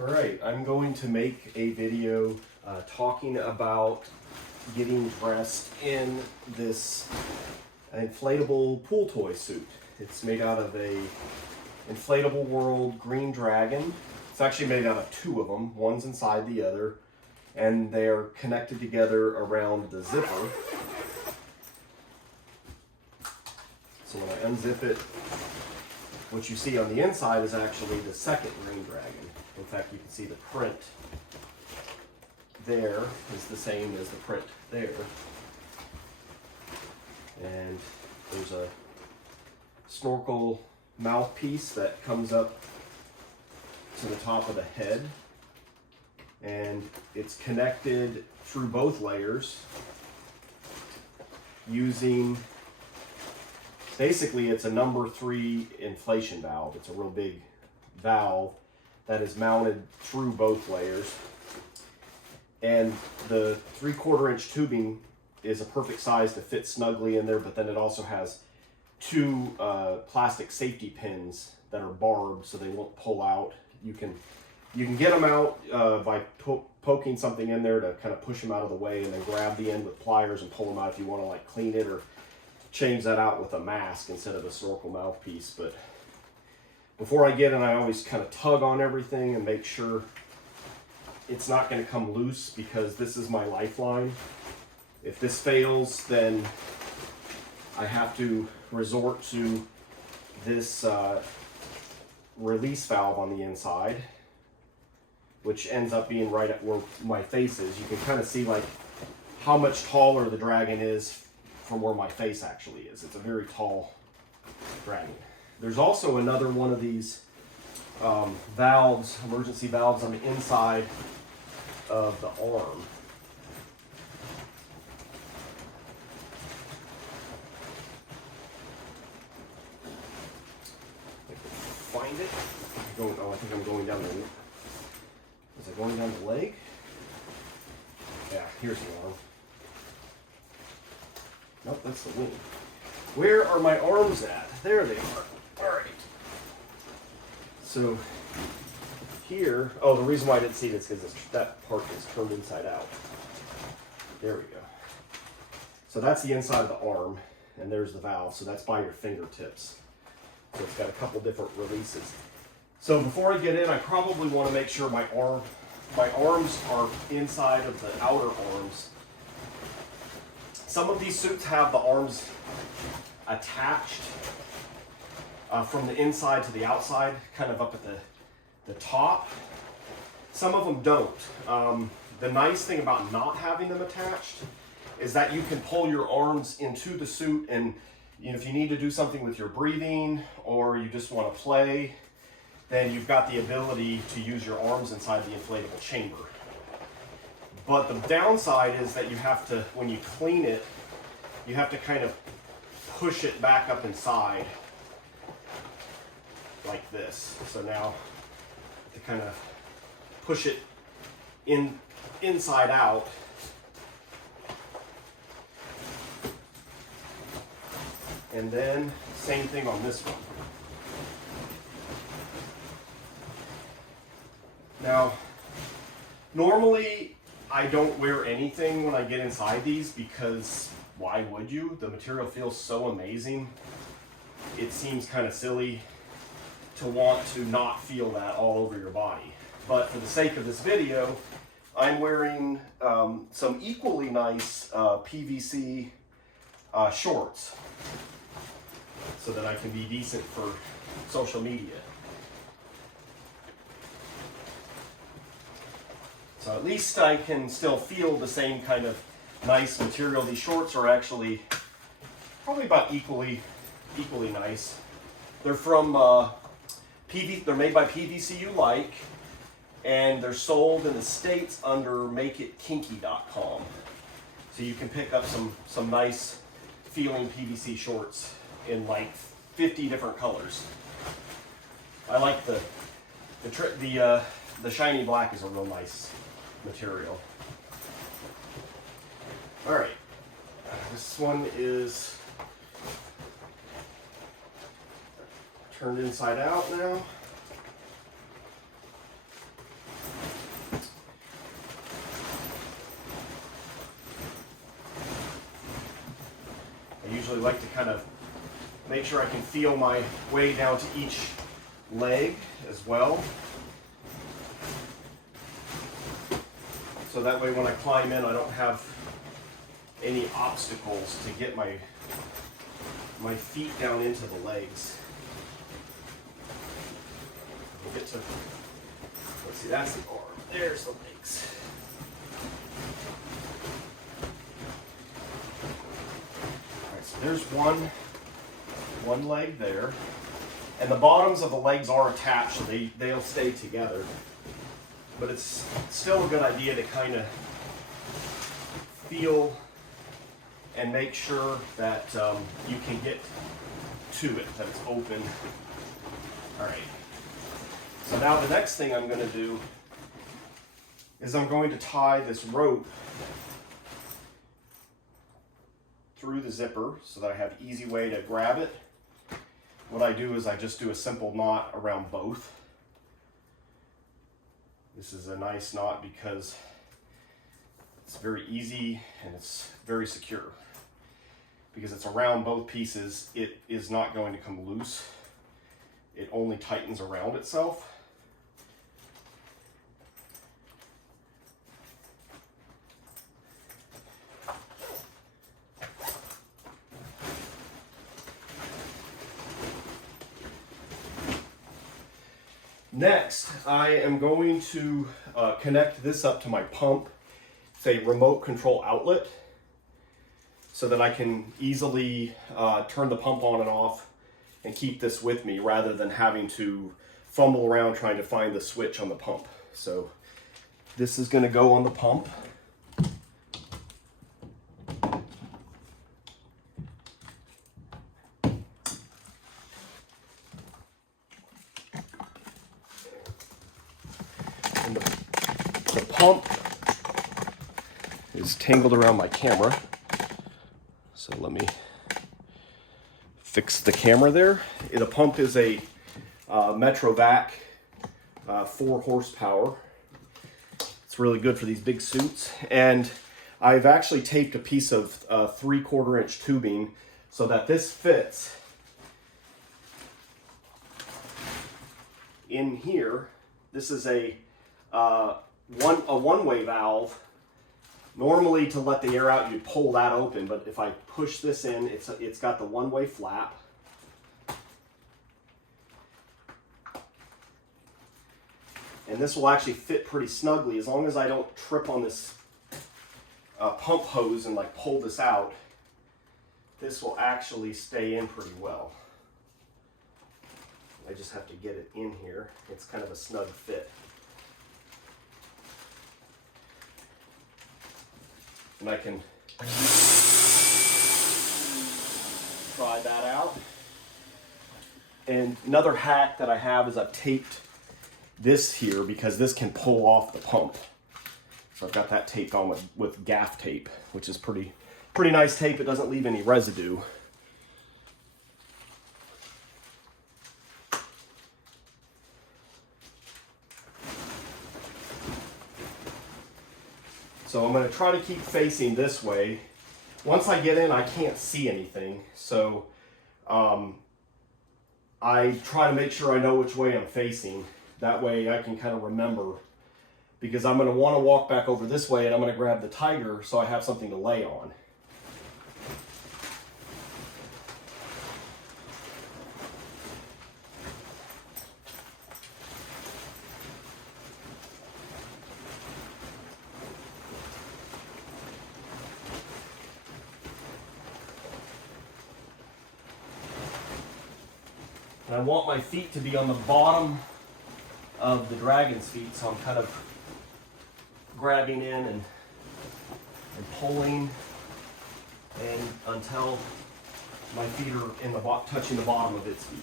Alright, I'm going to make a video talking about getting dressed in this inflatable pool toy suit. It's made out of a Inflatable World green dragon. It's actually made out of two of them. One's inside the other, and they're connected together around the zipper. So when I unzip it, what you see on the inside is actually the second green dragon. In fact, you can see the print there is the same as the print there. And there's a snorkel mouthpiece that comes up to the top of the head. And it's connected through both layers using, basically it's a number 3 inflation valve. It's a real big valve that is mounted through both layers. And the 3/4 inch tubing is a perfect size to fit snugly in there, but then it also has two plastic safety pins that are barbed so they won't pull out. You can get them out by poking something in there to kind of push them out of the way, and then grab the end with pliers and pull them out if you want to like clean it or change that out with a mask instead of a snorkel mouthpiece. But before I get in, I always kind of tug on everything and make sure it's not going to come loose, because this is my lifeline. If this fails, then I have to resort to this release valve on the inside, which ends up being right at where my face is. You can kind of see like how much taller the dragon is from where my face actually is. It's a very tall dragon. There's also another one of these valves, emergency valves, on the inside of the arm. If I can find it. I think I'm going down the. Is it going down the leg? Yeah, here's the arm. Nope, that's the wing. Where are my arms at? There they are. All right. So here, oh, the reason why I didn't see this is because that part is turned inside out. There we go. So that's the inside of the arm, and there's the valve. So that's by your fingertips. So it's got a couple different releases. So before I get in, I probably want to make sure my arms are inside of the outer arms. Some of these suits have the arms attached from the inside to the outside, kind of up at the top. Some of them don't. The nice thing about not having them attached is that you can pull your arms into the suit, and if you need to do something with your breathing or you just want to play, then you've got the ability to use your arms inside the inflatable chamber. But the downside is that you have to, when you clean it, you have to kind of push it back up inside like this. So now to kind of push it inside out. And then same thing on this one. Now, normally I don't wear anything when I get inside these, because why would you? The material feels so amazing. It seems kind of silly to want to not feel that all over your body. But for the sake of this video, I'm wearing some equally nice PVC shorts so that I can be decent for social media. So at least I can still feel the same kind of nice material. These shorts are actually probably about equally nice. They're from they're made by PVC You Like, and they're sold in the States under makeitkinky.com. So you can pick up some nice feeling PVC shorts in like 50 different colors. I like the shiny black is a real nice material. All right, this one is turned inside out now. usually like to kind of make sure I can feel my way down to each leg as well. So that way when I climb in, I don't have any obstacles to get my feet down into the legs. We'll get to, let's see, that's the arm. There's the legs. All right, so there's one leg there. And the bottoms of the legs are attached, so they'll stay together. But it's still a good idea to kind of feel and make sure that you can get to it, that it's open. All right. So now the next thing I'm going to do is I'm going to tie this rope through the zipper so that I have an easy way to grab it. What I do is I just do a simple knot around both. This is a nice knot because it's very easy and it's very secure. Because it's around both pieces, it is not going to come loose. It only tightens around itself. Next, I am going to connect this up to my pump. It's a remote control outlet so that I can easily turn the pump on and off and keep this with me rather than having to fumble around trying to find the switch on the pump. So this is going to go on the pump. And the pump is tangled around my camera. So let me fix the camera there. The pump is a Metrovac 4 horsepower. It's really good for these big suits. And I've actually taped a piece of 3/4 inch tubing so that this fits in here. This is a one-way valve. Normally, to let the air out, you pull that open, but if I push this in, it's got the one-way flap. And this will actually fit pretty snugly as long as I don't trip on this pump hose and like pull this out. This will actually stay in pretty well. I just have to get it in here. It's kind of a snug fit. And I can try that out. And another hack that I have is I've taped this here because this can pull off the pump. So I've got that taped on with gaff tape, which is pretty nice tape. It doesn't leave any residue. So I'm going to try to keep facing this way. Once I get in, I can't see anything. So I try to make sure I know which way I'm facing. That way I can kind of remember, because I'm going to want to walk back over this way and I'm going to grab the tiger so I have something to lay on. And I want my feet to be on the bottom of the dragon's feet, so I'm kind of grabbing in and pulling and until my feet are in the touching the bottom of its feet.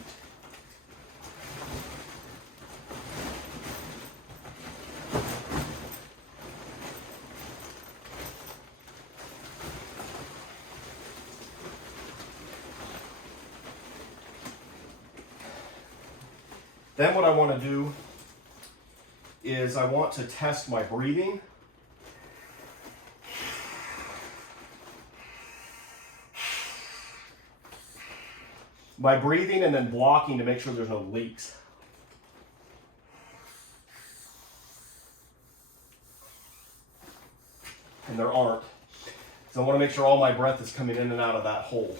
Then what I want to do is I want to test my breathing. by breathing and then blocking to make sure there's no leaks. And there aren't. So I want to make sure all my breath is coming in and out of that hole.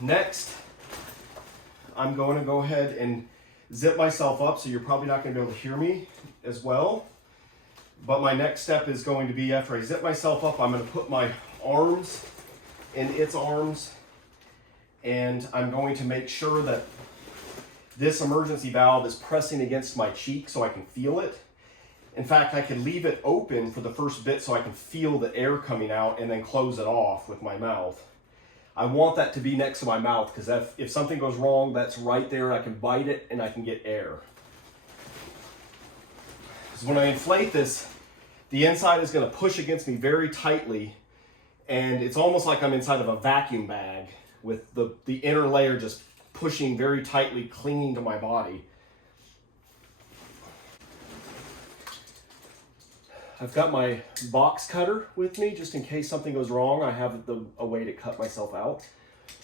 Next, I'm going to go ahead and zip myself up, so you're probably not going to be able to hear me as well. But my next step is going to be, after I zip myself up, I'm going to put my arms in its arms, and I'm going to make sure that this emergency valve is pressing against my cheek so I can feel it. In fact, I can leave it open for the first bit so I can feel the air coming out and then close it off with my mouth. I want that to be next to my mouth because if something goes wrong, that's right there. I can bite it and I can get air. So when I inflate this, the inside is going to push against me very tightly, and it's almost like I'm inside of a vacuum bag with the inner layer just pushing very tightly, clinging to my body. I've got my box cutter with me just in case something goes wrong. I have a way to cut myself out.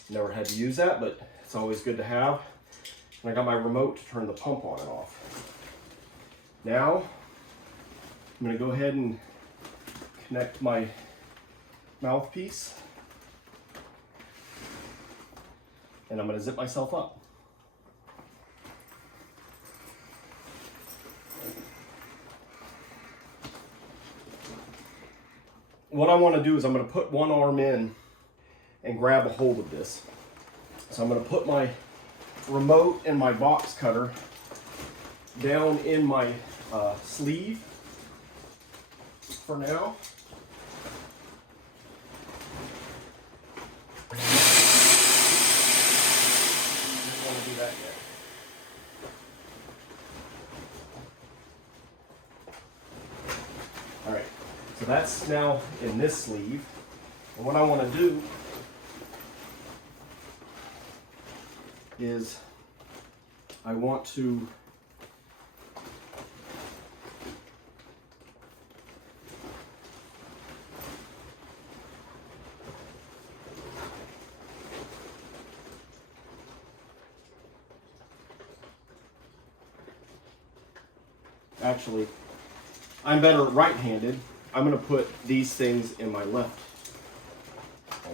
Never had to use that, but it's always good to have. And I got my remote to turn the pump on and off. Now, I'm going to go ahead and connect my mouthpiece. And I'm going to zip myself up. What I want to do is I'm going to put one arm in and grab a hold of this. So I'm going to put my remote and my box cutter down in my sleeve for now. I don't want to do that yet. All right. So that's now in this sleeve. And what I want to do is I want to actually, I'm better right-handed. I'm going to put these things in my left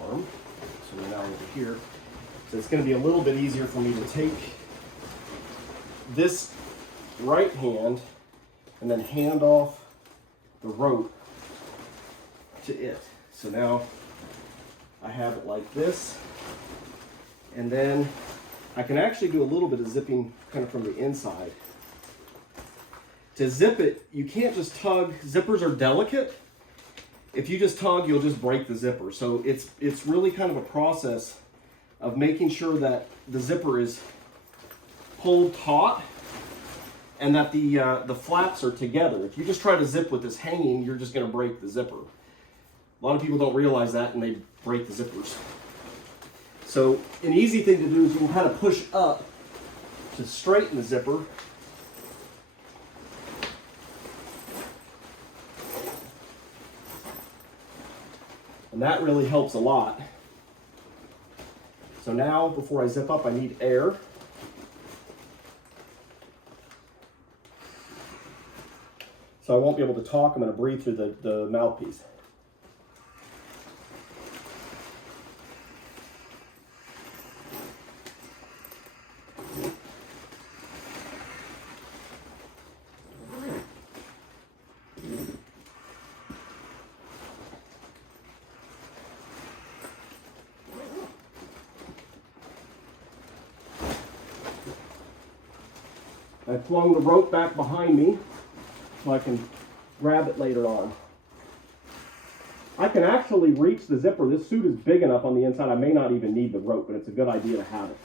arm. So we're now over here. So it's going to be a little bit easier for me to take this right hand and then hand off the rope to it. So now I have it like this. And then I can actually do a little bit of zipping kind of from the inside. To zip it, you can't just tug. Zippers are delicate. If you just tug, you'll just break the zipper. So it's really kind of a process of making sure that the zipper is pulled taut and that the flaps are together. If you just try to zip with this hanging, you're just going to break the zipper. A lot of people don't realize that and they break the zippers. So an easy thing to do is you can kind of push up to straighten the zipper. And that really helps a lot. So now, before I zip up, I need air. So I won't be able to talk. I'm going to breathe through the mouthpiece. I flung the rope back behind me so I can grab it later on. I can actually reach the zipper. This suit is big enough on the inside, I may not even need the rope, but it's a good idea to have it.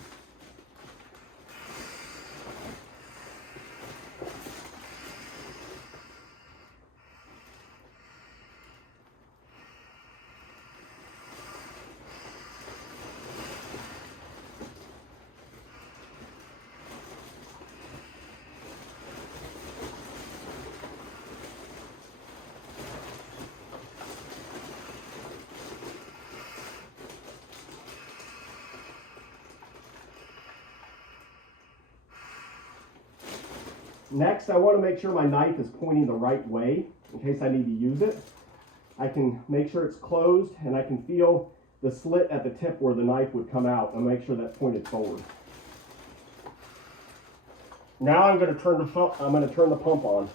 Next, I want to make sure my knife is pointing the right way in case I need to use it. I can make sure it's closed, and I can feel the slit at the tip where the knife would come out, and make sure that's pointed forward. Now I'm going to turn the pump on.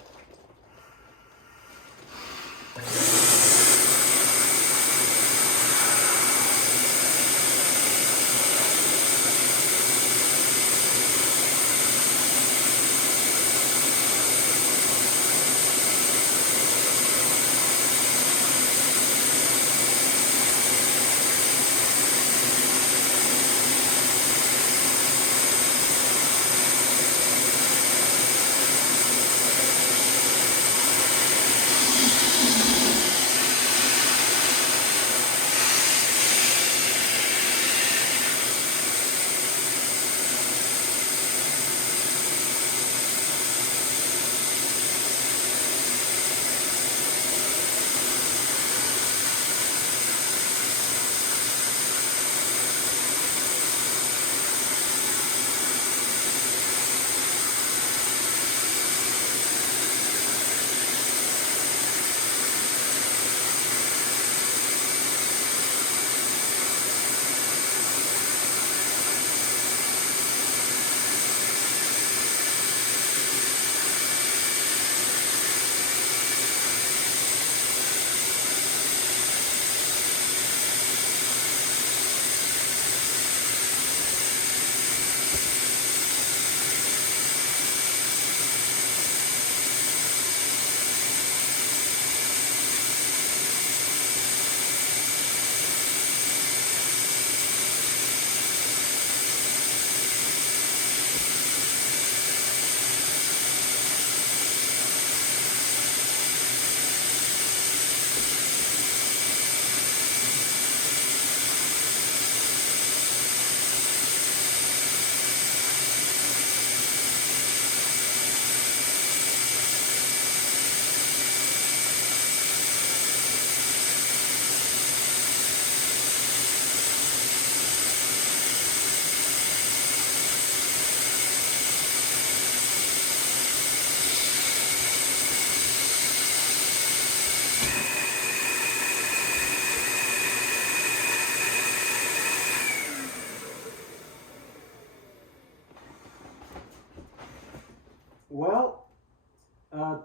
Well,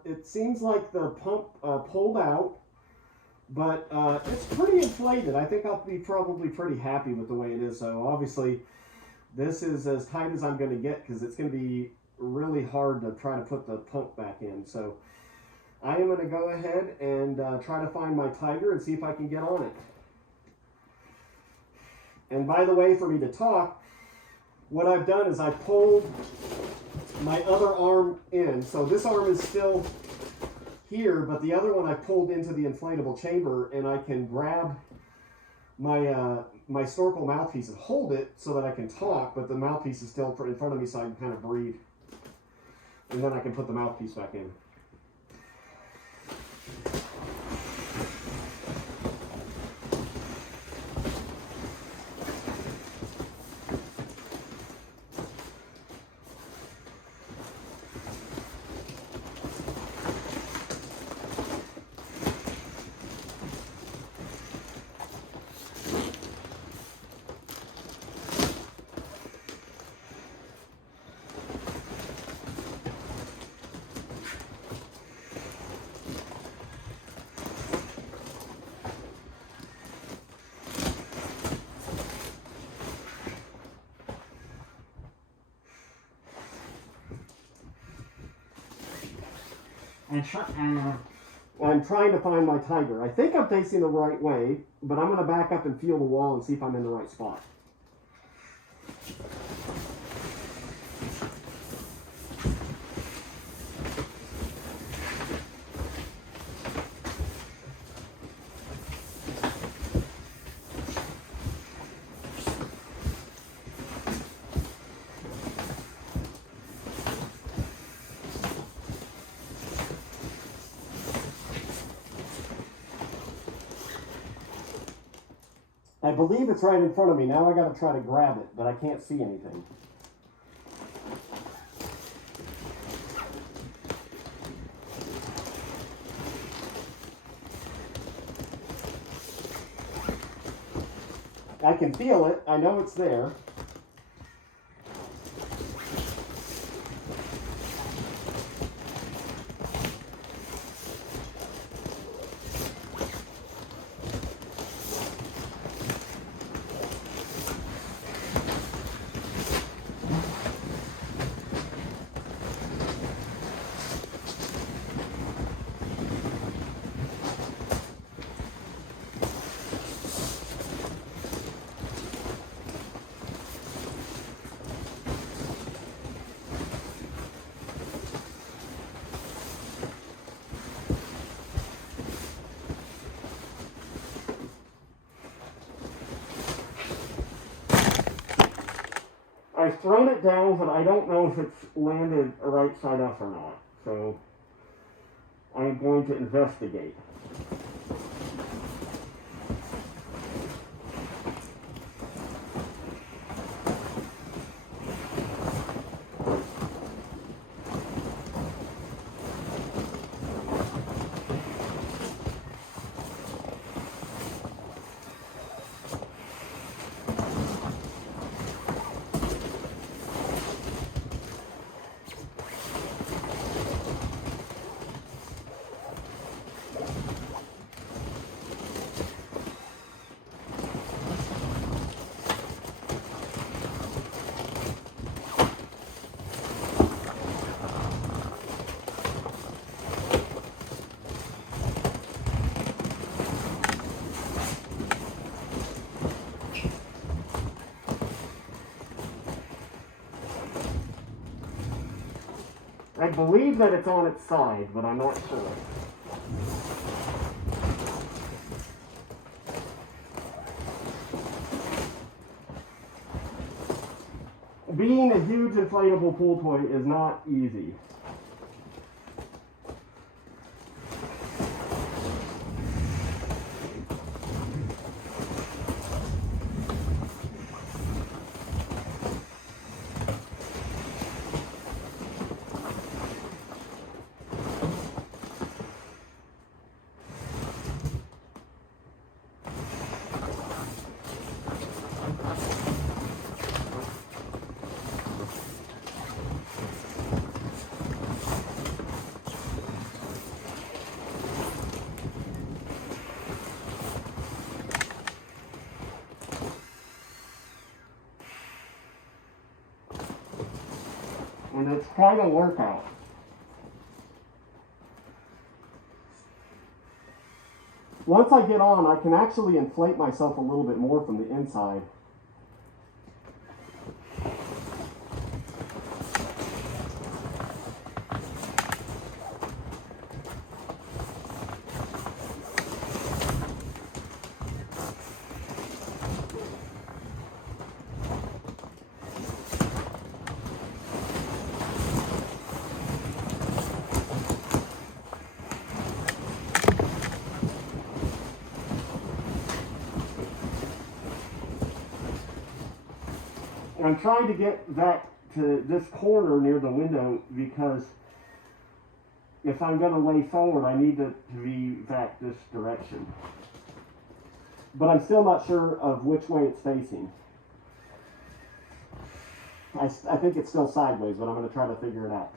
it seems like the pump pulled out, but it's pretty inflated. I think I'll be probably pretty happy with the way it is. So obviously, this is as tight as I'm going to get because it's going to be really hard to try to put the pump back in. So I am going to go ahead and try to find my Tiger and see if I can get on it. And by the way, for me to talk, what I've done is I pulled my other arm in. So this arm is still here, but the other one I pulled into the inflatable chamber, and I can grab my my snorkel mouthpiece and hold it so that I can talk, but the mouthpiece is still in front of me so I can kind of breathe. And then I can put the mouthpiece back in. I'm trying to find my Tiger. I think I'm facing the right way, but I'm going to back up and feel the wall and see if I'm in the right spot. I believe it's right in front of me. Now I got to try to grab it, but I can't see anything. I can feel it. I know it's there. I've thrown it down, but I don't know if it's landed right side up or not. So I'm going to investigate. I believe that it's on its side, but I'm not sure. Being a huge inflatable pool toy is not easy. And it's quite a workout. Once I get on, I can actually inflate myself a little bit more from the inside. I'm trying to get that to this corner near the window because if I'm going to lay forward, I need it to be back this direction. But I'm still not sure of which way it's facing. I think it's still sideways, but I'm going to try to figure it out.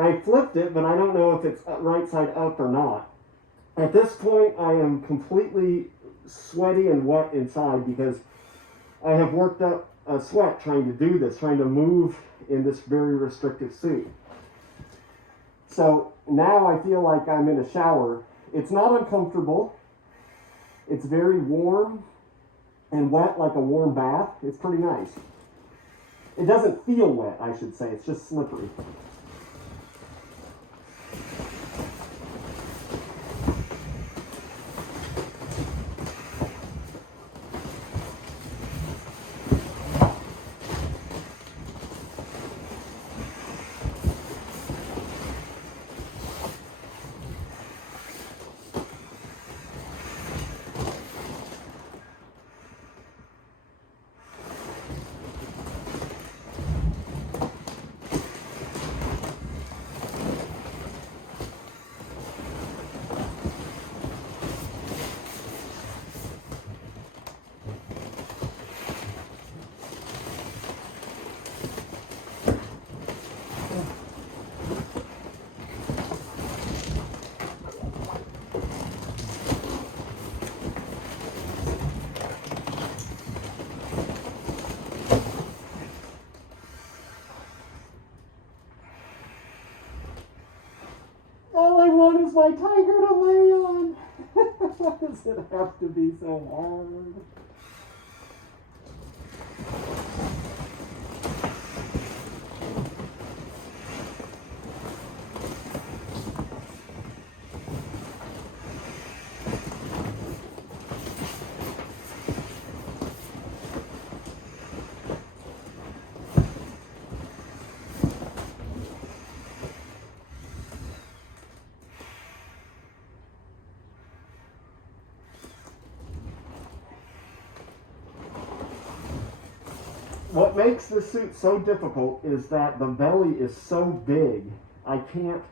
I flipped it, but I don't know if it's right side up or not. At this point, I am completely sweaty and wet inside because I have worked up a sweat trying to do this, trying to move in this very restrictive suit. So now I feel like I'm in a shower. It's not uncomfortable. It's very warm and wet like a warm bath. It's pretty nice. It doesn't feel wet, I should say. It's just slippery. my tiger to lay on. Why does it have to be so hard? What makes this suit so difficult is that the belly is so big, I can't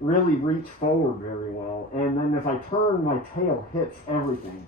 really reach forward very well. And then if I turn, my tail hits everything.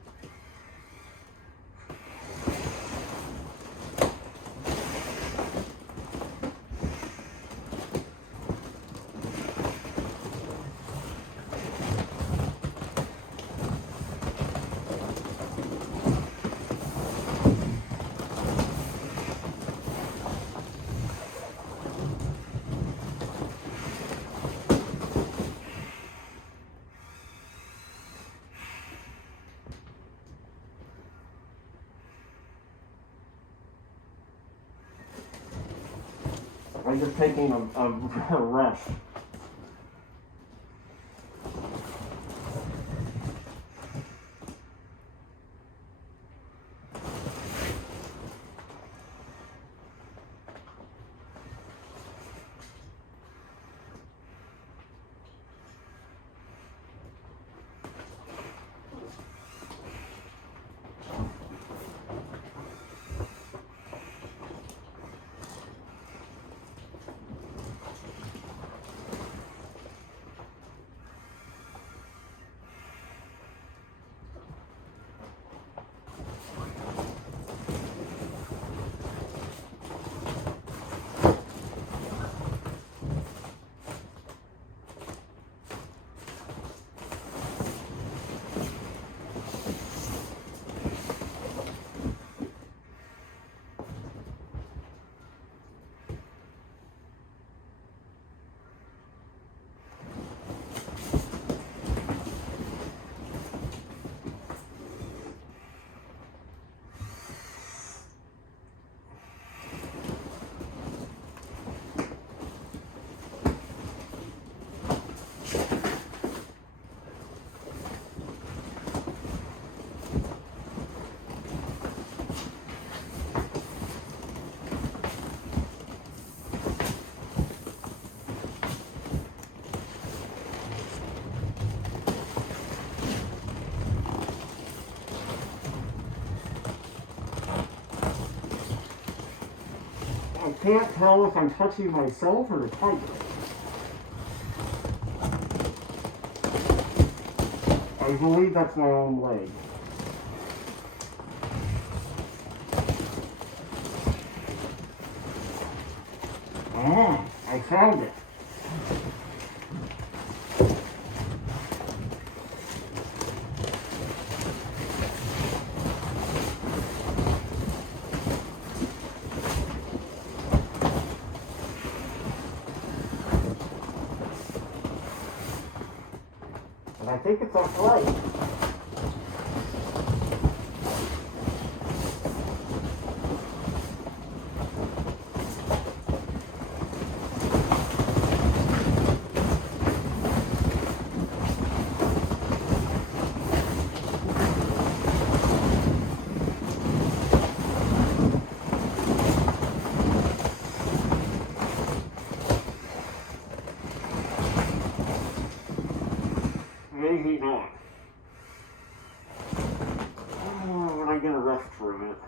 I'm just taking a rest. I can't tell if I'm touching myself or the tiger. I believe that's my own leg. Ah, I found it. And I think it's upright. Maybe not. Oh, when I get a rest for a minute.